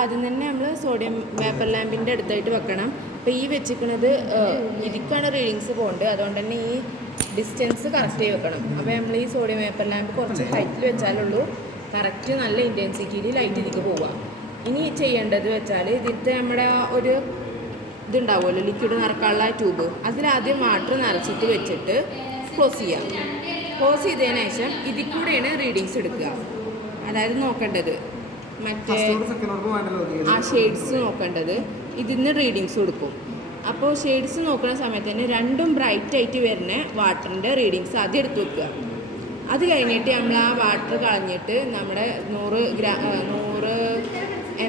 ആദ്യം തന്നെ നമ്മൾ സോഡിയം വേപ്പർ ലാമ്പിൻ്റെ അടുത്തായിട്ട് വെക്കണം. അപ്പോൾ ഈ വെച്ചിരിക്കുന്നത് ഇതിക്കാണ് റീഡിങ്സ് പോകുന്നത്, അതുകൊണ്ട് തന്നെ ഈ ഡിസ്റ്റൻസ് കറക്റ്റ് ചെയ്ത് വെക്കണം. അപ്പോൾ നമ്മൾ ഈ സോഡിയം വേപ്പർ ലാമ്പ് കുറച്ച് ഹൈറ്റിൽ വെച്ചാലുള്ളൂ കറക്റ്റ് നല്ല ഇൻറ്റൻസിറ്റിയിൽ ലൈറ്റ് ഇതിക്ക് പോവുക. ഇനി ചെയ്യേണ്ടത് വെച്ചാൽ ഇതിൻ്റെ നമ്മുടെ ഒരു ഇതുണ്ടാവുമല്ലോ ലിക്വിഡ് നിറക്കാനുള്ള ട്യൂബ്, അതിലാദ്യം വാട്ടർ നിറച്ചിട്ട് വെച്ചിട്ട് ക്ലോസ് ചെയ്യാം. ക്ലോസ് ചെയ്തതിന് ശേഷം ഇതിൽ കൂടെയാണ് റീഡിങ്സ് എടുക്കുക. അതായത് നോക്കേണ്ടത് മറ്റേ ആ ഷെയ്ഡ്സ് നോക്കേണ്ടത് ഇതിൽ നിന്ന് റീഡിങ്സ് കൊടുക്കും. അപ്പോൾ ഷെയ്ഡ്സ് നോക്കുന്ന സമയത്ത് തന്നെ രണ്ടും ബ്രൈറ്റ് ആയിട്ട് വരുന്ന വാട്ടറിൻ്റെ റീഡിങ്സ് ആദ്യം എടുത്ത് വെക്കുക. അത് കഴിഞ്ഞിട്ട് നമ്മൾ ആ വാട്ടർ കളഞ്ഞിട്ട് നമ്മുടെ 100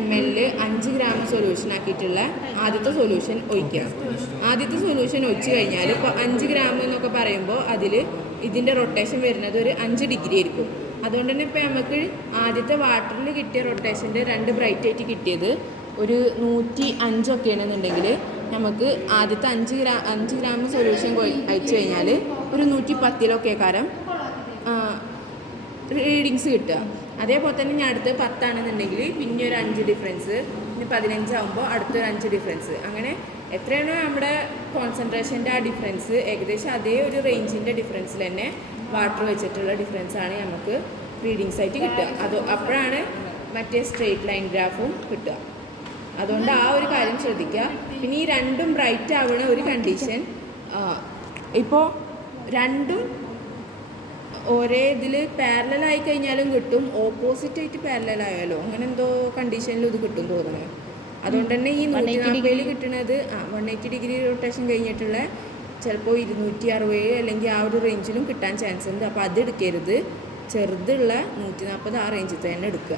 ml 5 ഗ്രാം സൊല്യൂഷൻ ആക്കിയിട്ടുള്ള ആദ്യത്തെ സൊല്യൂഷൻ ഒഴിക്കുക. ആദ്യത്തെ സൊല്യൂഷൻ ഒഴിച്ച് കഴിഞ്ഞാൽ ഇപ്പോൾ 5 ഗ്രാം എന്നൊക്കെ പറയുമ്പോൾ അതിൽ ഇതിൻ്റെ റൊട്ടേഷൻ വരുന്നത് ഒരു 5 ഡിഗ്രി ആയിരിക്കും. അതുകൊണ്ട് തന്നെ ഇപ്പോൾ നമുക്ക് ആദ്യത്തെ വാട്ടറിൽ കിട്ടിയ റൊട്ടേഷൻ്റെ 2 ബ്രൈറ്റ് ആയിട്ട് കിട്ടിയത് ഒരു 105 ഒക്കെ ആണെന്നുണ്ടെങ്കിൽ നമുക്ക് ആദ്യത്തെ 5 ഗ്രാം സൊല്യൂഷൻ അയച്ചു കഴിഞ്ഞാൽ ഒരു 110 കാരം റീഡിങ്സ് കിട്ടുക. അതേപോലെ തന്നെ ഞാൻ അടുത്ത് 10 ആണെന്നുണ്ടെങ്കിൽ പിന്നെ ഒരു 5 ഡിഫറൻസ്, പിന്നെ 15 ആകുമ്പോൾ അടുത്തൊരു 5 ഡിഫറൻസ്. അങ്ങനെ എത്രയാണോ നമ്മുടെ കോൺസെൻട്രേഷൻ്റെ ആ ഡിഫറൻസ് ഏകദേശം അതേ ഒരു റേഞ്ചിൻ്റെ ഡിഫറൻസിൽ തന്നെ വാട്ടർ വെച്ചിട്ടുള്ള ഡിഫറൻസാണ് നമുക്ക് റീഡിങ്സ് ആയിട്ട് കിട്ടുക. അപ്പോഴാണ് മറ്റേ സ്ട്രെയിറ്റ് ലൈൻ ഗ്രാഫും കിട്ടുക. അതുകൊണ്ട് ആ ഒരു കാര്യം ശ്രദ്ധിക്കുക. പിന്നെ ഈ രണ്ടും ബ്രൈറ്റ് ആവുന്ന ഒരു കണ്ടീഷൻ, ഇപ്പോൾ രണ്ടും ഒരേ ഇതിൽ പാരലൽ കഴിഞ്ഞാലും കിട്ടും, ഓപ്പോസിറ്റായിട്ട് പാരലൽ ആയാലോ അങ്ങനെ എന്തോ കണ്ടീഷനിലും ഇത് കിട്ടും തോന്നുന്നത്. അതുകൊണ്ട് തന്നെ ഈ 140 കിട്ടുന്നത് 180 ഡിഗ്രി റൊട്ടേഷൻ കഴിഞ്ഞിട്ടുള്ള ചിലപ്പോൾ 260 അല്ലെങ്കിൽ ആ ഒരു റേഞ്ചിലും കിട്ടാൻ ചാൻസ് ഉണ്ട്. അപ്പോൾ അത് എടുക്കരുത്, ചെറുതുള്ള 140 ആ റേഞ്ചിൽ തന്നെ എടുക്കുക.